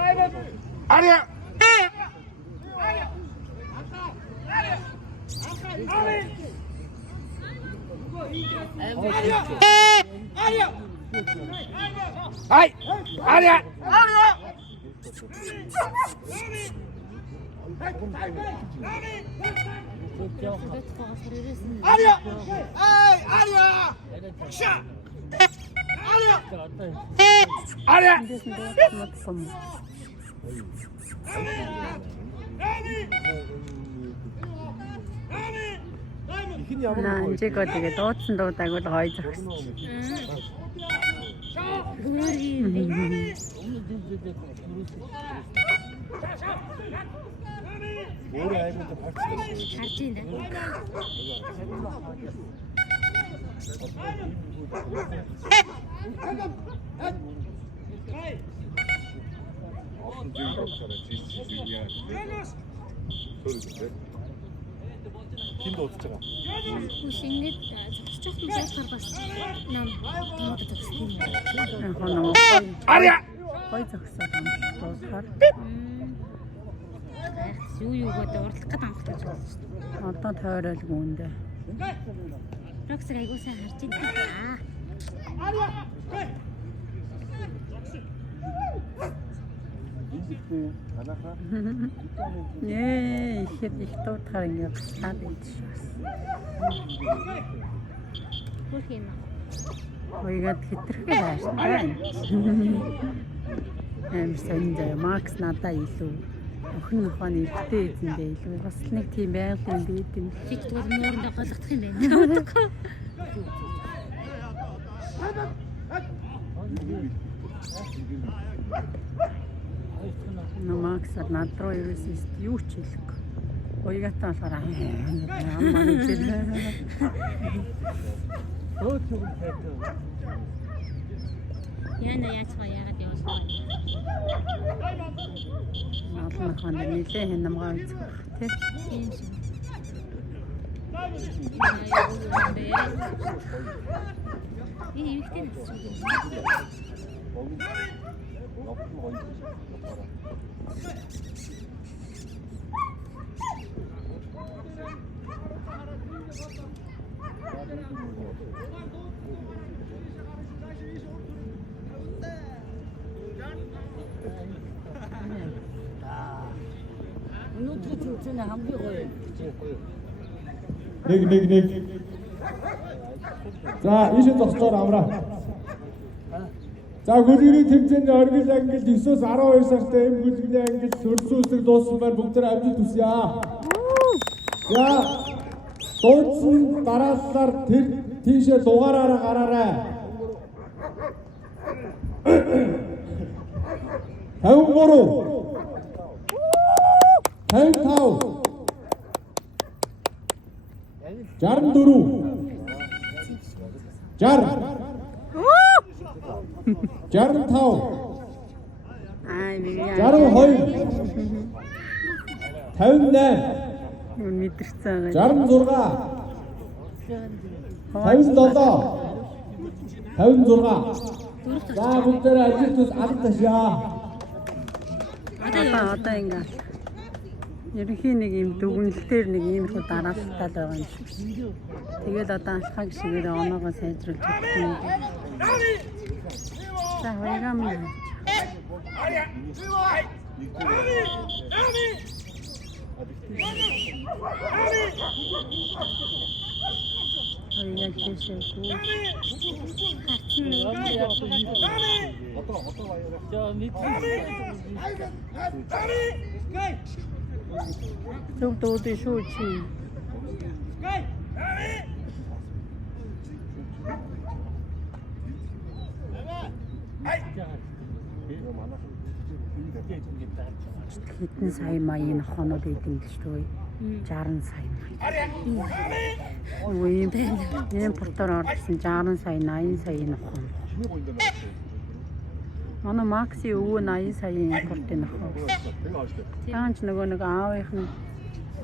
Ария. Ай! Ария! Ария! Ай! Ария! Ша! Ария! Ария! Нанжиго тэгээ дуудсан дуудаг бол гоё зогссон. Өөр аймагт харж байна. Хин дуудаж байгаа. Үгүй шингээд зогсож байгаа бас нам томоод төгссөн юм. Ария! Гоё зогсоод юм дуусахаар. Юу гэдэг урдлах гэдэг амгалт гэж байна шүү дээ. Одоо тойролгүй үндэ. Роксыг айгуу сайн харж байна. Нээ их дуутахаар ингээд таад байж бас. Хөх юм аа. Ойгод хитрхээ хааштай. Сонь Макс надаа илүү охин мохоны ихтэй эзэндээ илүү бас нэг тийм байгалийн байд юм. Чи тэгвэл нуурандаа голгодох юм байна. Макс над руу ерөөсөө юу ч хэлэхгүй. Ойгатай болохоор аммаа нүчил. Яна яцгаа яагаад явуулсан бэ? Наална хаан нэлээ хинамгаа үзэх байх тий. Эвэгтэй нас. Нэг. За, ийшээ зогсоор амраа. За, гүлгэрийн тэмцээний оргил ангил 9-12 сартай эм гүлгэрийн ангил сөрсүүлсэг дууссан байна. Бүгдээр амжилт хүсье. За, дуудсан дарааллаар тэр тийшээ дугаараараа гараарай. 53 55 64 65 Аа миний 62 58 мэдэрсэн. 66 57 За бүгдээр ажилтнаас алдашаа. Одоо ингээ ерөнхийн нэг юм дүгнэлтээр нэг иймэрхүү дараалттай байгаа юм шиг. Тэгээд одоо алхаг шигээр оноогоо сайжруулж чадах юм. За хоёроо минь. Хоёроо тийшээ. Зөв дуудсан шүү чи. Хэдэн сая маягийн хоноод идэв л шүү. 60 сая мая. Ийм портоор орсон 60 сая 80 саяны хон. Манай Макси өвөө 80 саяын импортын охин. Таанч нөгөө нэг аавынх нь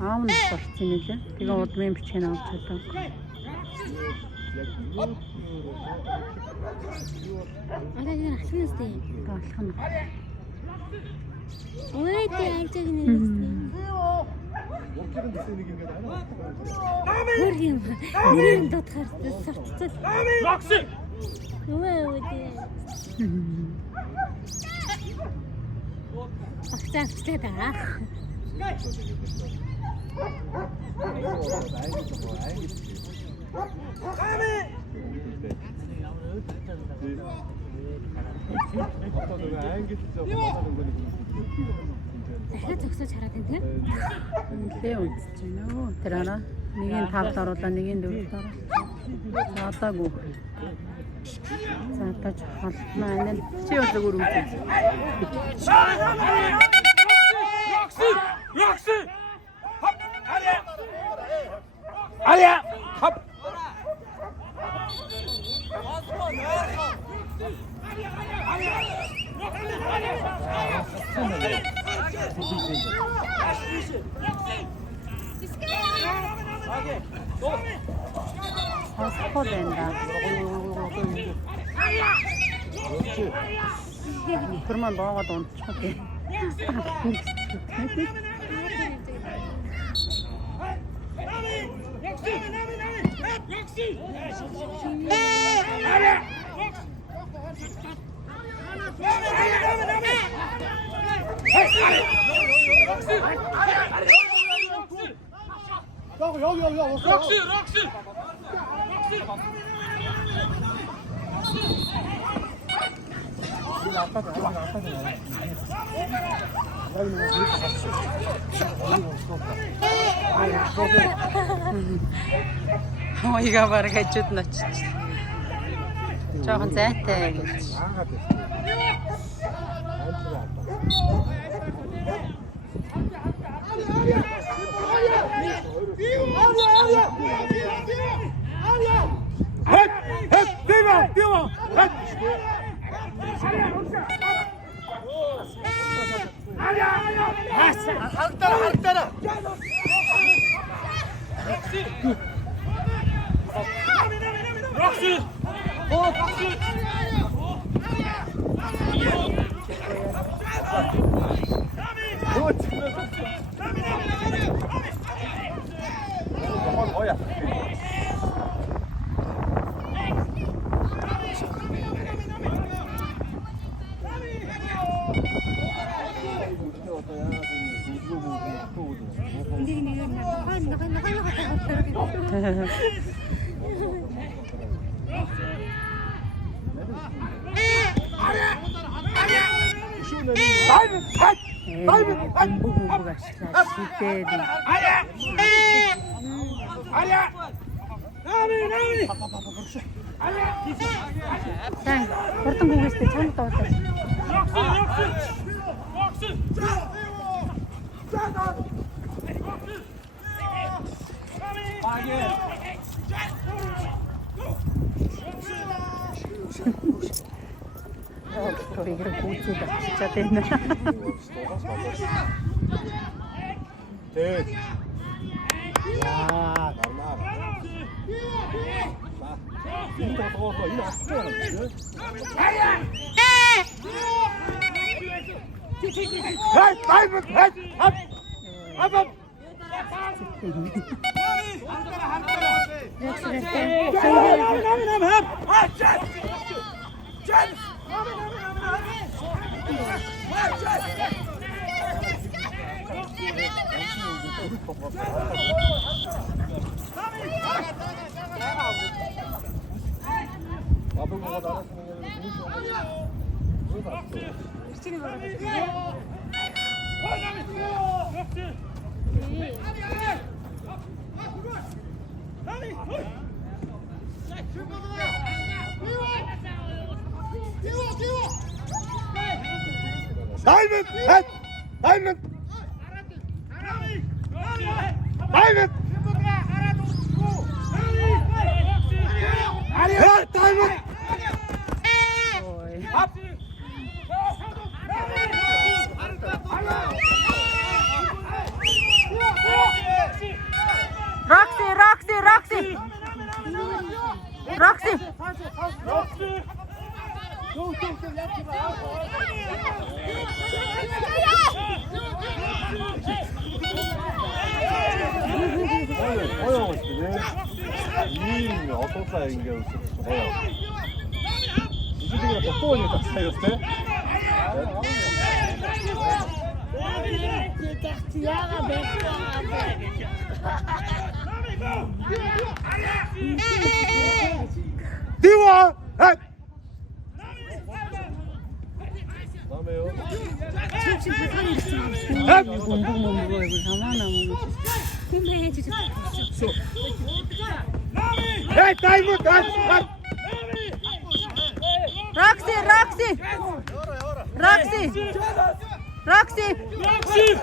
аав нь болчихсон юм лээ. Тэгээ удмын бичгийн авч чадсан. Алаа яг ахлах нь. Алах нь. Ой тийм ажиг Уркирын дэсээ нэг ингээд байна. хөр юм. Нэрийн дутахаар сурталцал. Рокси. Ой тийм. Ахцаафчтай даа. Дахиад зогсож хараад байна тийм. Тэ үзэж байна уу? Тэр араа нэг нь 5-д оруулаа, нэг нь 4-д ороо. Заатаагүй. Заатаач халтнаа энэ. Чи бол зүгээр үзээ. Рокси. Хоп. Ария. Хоп. Хаско 된다. 그러면 먹어도 엄청나게. 록시. 어이가 바르게 해줬나 진짜. 저건 쟤한테 얘기했지. 뛰어. 따라. 록시. 공부가 시작 시대도. 아리야. 나미. 자, 보통 공부 있을 때 처음 떠왔다. 록시. 이걸 고치다 진짜 됐나? 네. 야, 나나. 인도 더 이거 앞쪽으로. 다이브. 업. 다이브. 아리야, 다이브. 록시. суудлаа ингээ гоё. 이게 또 보니까 사이였대. 디와! 다음에요. 공부 못 먹어 이거 가만히 먹어. 근데 진짜 에이, 타이머! 락시 락시 락시 락시 락시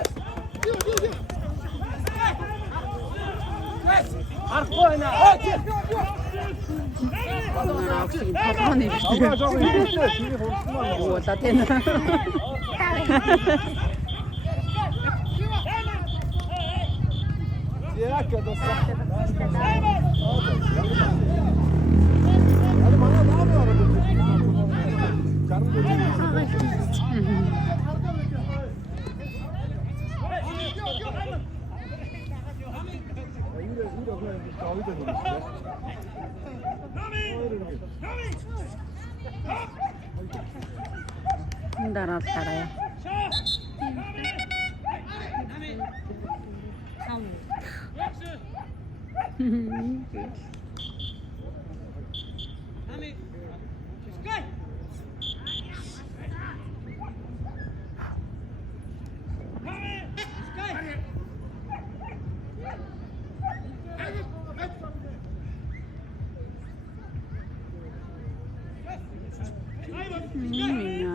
바보네 오 따뜻해 따라 따라요.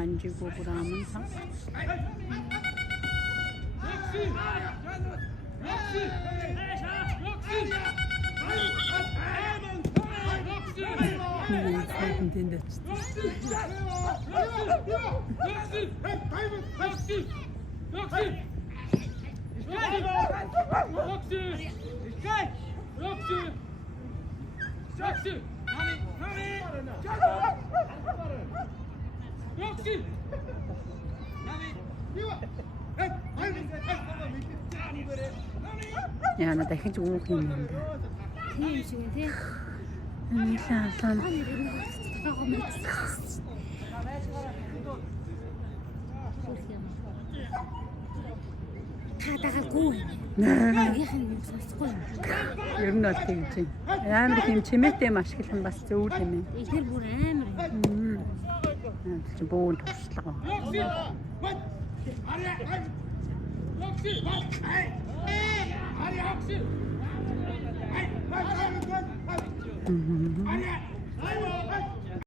안 주고 그러면 사. 안 된다 진짜. 야, 나 дахиж өгөх юм байна. тийм шиг тий. Шаасан. Таатаагүй. Яахан юм сонсохгүй. Ер нь бол тэгж байна. Амар тийм чимээтэй маш их юм бас зөв юм. Ихэр бүр амар юм. Чи бөөн туршлага. Roxy!